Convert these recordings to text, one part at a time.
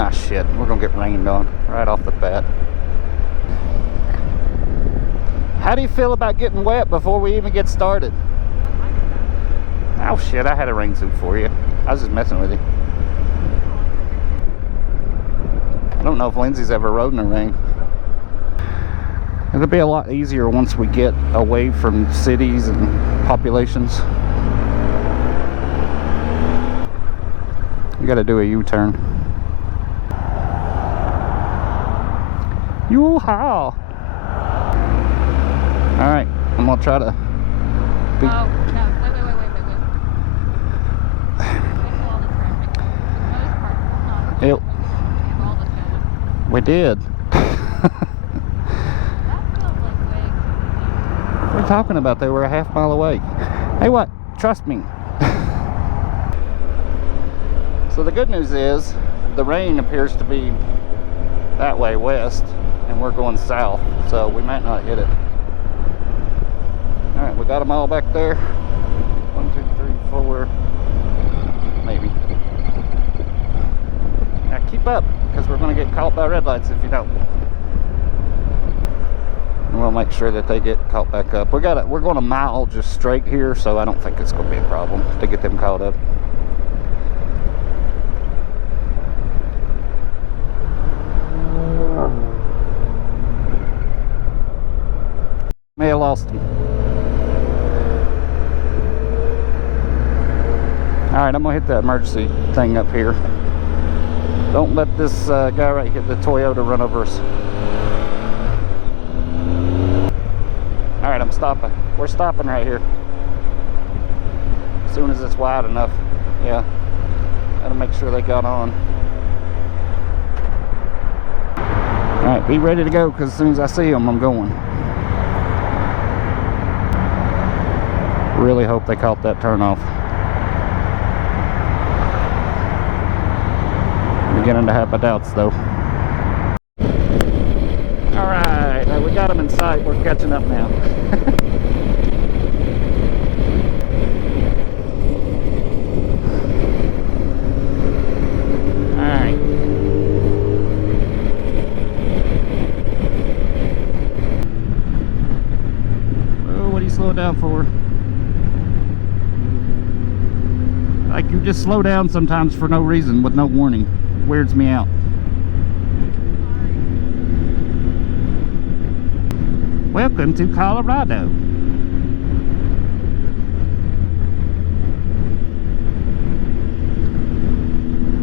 Ah, shit. We're gonna get rained on right off the bat. How do you feel about getting wet before we even get started? Oh, shit. I had a rain suit for you. I was just messing with you. I don't know if Lindsay's ever rode in the rain. It'll be a lot easier once we get away from cities and populations. You gotta do a U-turn. Yoo-haw! Alright, I'm gonna try to be... Oh, no, wait. All the traffic. For the most part, not It, all the time. we did. That feels like way What are you talking about? They were a half mile away. Hey, what? Trust me. So the good news is the rain appears to be that way west, and we're going south, so we might not hit it. All right, we got them all back there. 1, 2, 3, 4, maybe. Now keep up, because we're going to get caught by red lights if you don't. And we'll make sure that they get caught back up. We're going a mile just straight here, so I don't think it's going to be a problem to get them caught up. May have lost them. Alright, I'm going to hit that emergency thing up here. Don't let this guy right here, the Toyota, run over us. Alright, I'm stopping. We're stopping right here. As soon as it's wide enough. Yeah. Gotta make sure they got on. Alright, be ready to go, because as soon as I see them, I'm going. Really hope they caught that turnoff. Beginning to have my doubts though. Alright, we got them in sight. We're catching up now. Alright. Oh, what are you slowing down for? Like, you just slow down sometimes for no reason, with no warning. Weirds me out. Welcome to Colorado.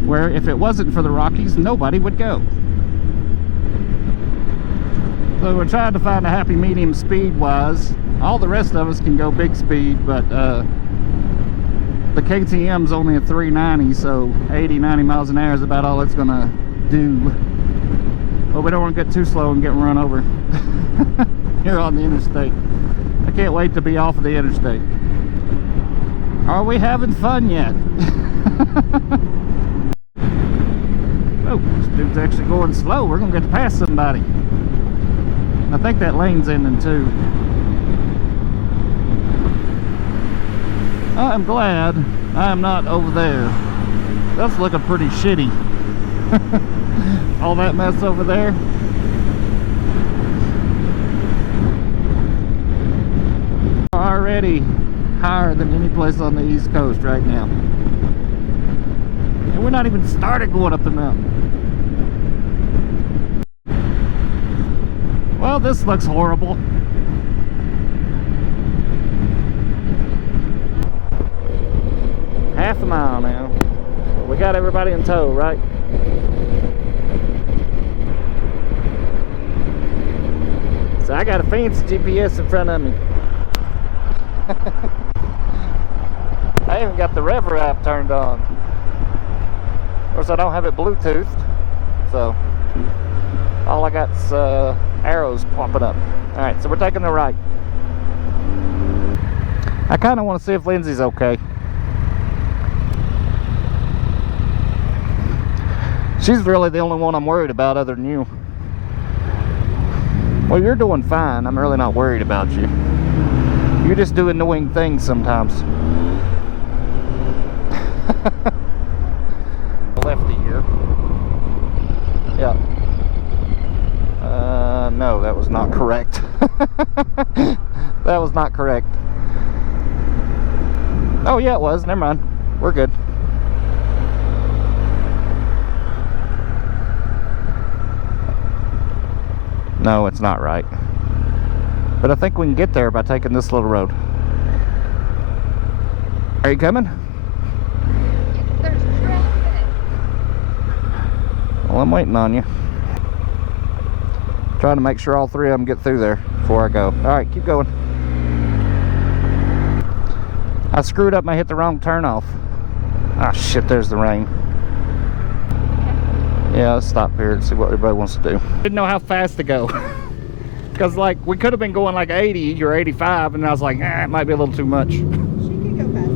Where if it wasn't for the Rockies, nobody would go. So we're trying to find a happy medium speed-wise. All the rest of us can go big speed, but the KTM's only a 390, so 80, 90 miles an hour is about all it's gonna do. But we don't want to get too slow and get run over here on the interstate. I can't wait to be off of the interstate. Are we having fun yet? Oh, this dude's actually going slow. We're gonna get to pass somebody. I think that lane's ending too. I'm glad I'm not over there. That's looking pretty shitty. All that mess over there. Already higher than any place on the East Coast right now. And we're not even started going up the mountain. Well, this looks horrible. Half a mile now. We got everybody in tow, right? So I got a fancy GPS in front of me. I even got the Rever app turned on. Of course, I don't have it Bluetoothed, so all I got's arrows popping up. All right, so we're taking the right. I kind of want to see if Lindsay's okay. She's really the only one I'm worried about other than you. Well, you're doing fine. I'm really not worried about you. You just do annoying things sometimes. Lefty here. Yeah. No, that was not correct. That was not correct. Oh yeah, it was. Never mind. We're good. No, it's not right. But I think we can get there by taking this little road. Are you coming? There's traffic. Well, I'm waiting on you. Trying to make sure all three of them get through there before I go. All right, keep going. I screwed up and I hit the wrong turn off. Ah, shit, there's the rain. Yeah, let's stop here and see what everybody wants to do. Didn't know how fast to go. Because, like, we could have been going like 80 or 85, and I was like, it might be a little too much. She could go faster.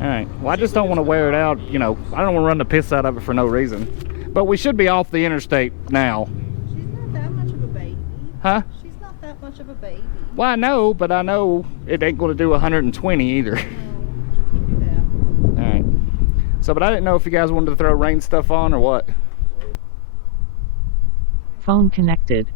All right. Well, I just don't want to wear it out. You know, I don't want to run the piss out of it for no reason. But we should be off the interstate now. She's not that much of a baby. Huh? She's not that much of a baby. Well, I know, but I know it ain't going to do 120 either. No, she can't do that. All right. So, but I didn't know if you guys wanted to throw rain stuff on or what. Phone connected.